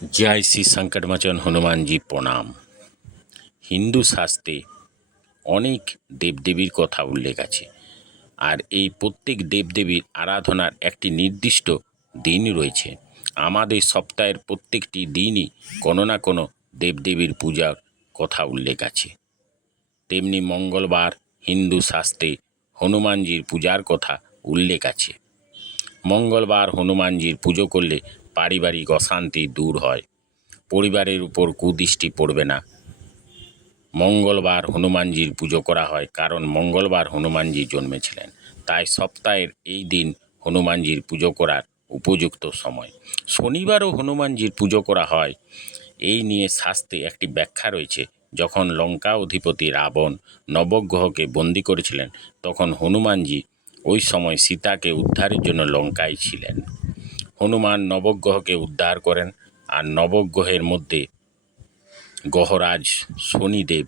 জয় শ্রী সংকটমোচন হনুমানজি প্রণাম। হিন্দু শাস্ত্রে অনেক দেবদেবীর কথা উল্লেখ আছে। আর এই প্রত্যেক দেবদেবীর আরাধনার একটি নির্দিষ্ট দিন রয়েছে। আমাদের সপ্তাহের প্রত্যেকটি দিনই কোনো না কোনো দেবদেবীর পূজার কথা উল্লেখ আছে। তেমনি মঙ্গলবার হিন্দু শাস্ত্রে হনুমানজির পূজার কথা উল্লেখ আছে। মঙ্গলবার হনুমানজির পুজো করলে পারিবারিক অশান্তি দূর হয়। পরিবারের উপর কুদৃষ্টি পড়বে না। মঙ্গলবার হনুমানজির পুজো করা হয় কারণ মঙ্গলবার হনুমানজি জন্মেছিলেন। তাই সপ্তাহের এই দিন হনুমানজির পুজো করার উপযুক্ত সময়। শনিবারও হনুমানজির পুজো করা হয়। এই নিয়ে শাস্তে একটি ব্যাখ্যা রয়েছে। যখন লঙ্কা অধিপতি রাবণ নবগ্রহকে বন্দি করেছিলেন, তখন হনুমানজি ওই সময় সীতাকে উদ্ধারের জন্য লঙ্কায় ছিলেন। হনুমান নবগ্রহকে উদ্ধার করেন আর নবগ্রহের মধ্যে গ্রহরাজ শনিদেব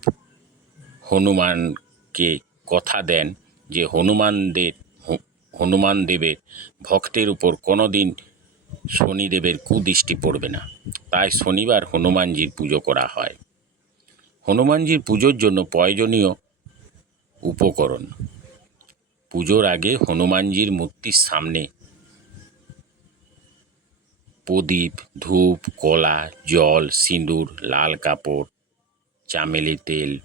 হনুমানকে কথা দেন যে হনুমানদের হনুমান দেবের ভক্তের উপর কোনো দিন শনিদেবের কুদৃষ্টি পড়বে না। তাই শনিবার হনুমানজির পুজো করা হয়। হনুমানজির পুজোর জন্য প্রয়োজনীয় উপকরণ। পুজোর আগে হনুমানজির মূর্তির সামনে প্রদীপ, ধূপ, কলা, জল, সিঁদুর, লাল কাপড়, চামেলি তেল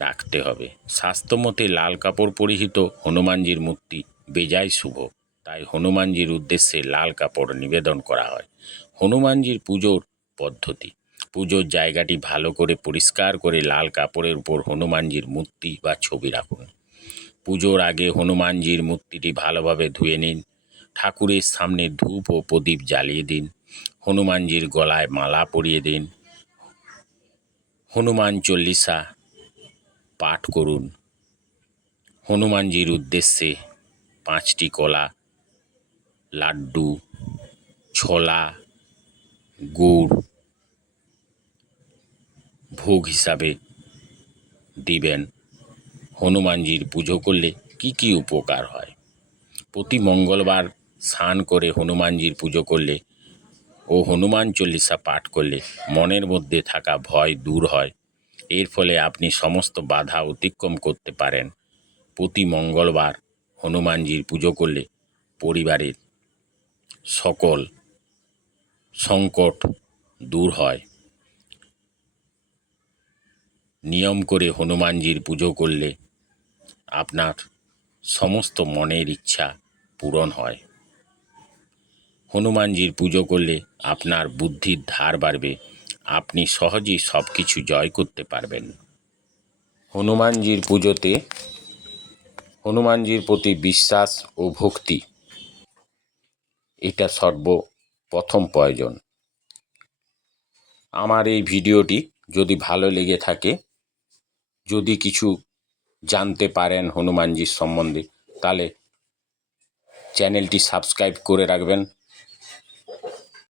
রাখতে হবে। স্বাস্থ্যমতে লাল কাপড় পরিহিত হনুমানজির মূর্তি বেজায় শুভ। তাই হনুমানজির উদ্দেশ্যে লাল কাপড় নিবেদন করা হয়। হনুমানজির পুজোর পদ্ধতি। পুজোর জায়গাটি ভালো করে পরিষ্কার করে লাল কাপড়ের উপর হনুমানজির মূর্তি বা ছবি রাখুন। পুজোর আগে হনুমানজির মূর্তিটি ভালোভাবে ধুয়ে নিন। ঠাকুরের সামনে ধূপ ও প্রদীপ জ্বালিয়ে দিন। হনুমানজির গলায় মালা পরিয়ে দিন। হনুমান চল্লিশা পাঠ করুন। হনুমানজির উদ্দেশ্যে পাঁচটি কলা, লাড্ডু, ছোলা, গুড় ভোগ হিসাবে দিবেন। হনুমানজির পুজো করলে কি কি উপকার হয়? প্রতি মঙ্গলবার স্নান করে হনুমানজির পুজো করলে ও হনুমান চল্লিশা পাঠ করলে মনের মধ্যে থাকা ভয় দূর হয়। এর ফলে আপনি সমস্ত বাধা অতিক্রম করতে পারেন। প্রতি মঙ্গলবার হনুমানজির পুজো করলে পরিবারের সকল সংকট দূর হয়। নিয়ম করে হনুমানজির পুজো করলে আপনার সমস্ত মনের ইচ্ছা পূরণ হয়। হনুমানজির পুজো করলে আপনার বুদ্ধির ধার বাড়বে। আপনি সহজেই সব কিছু জয় করতে পারবেন। হনুমানজির পুজোতে হনুমানজির প্রতি বিশ্বাস ও ভক্তি, এটা সর্বপ্রথম প্রয়োজন। আমার এই ভিডিওটি যদি ভালো লেগে থাকে, যদি কিছু জানতে পারেন হনুমানজির সম্বন্ধে, তাহলে চ্যানেলটি সাবস্ক্রাইব করে রাখবেন।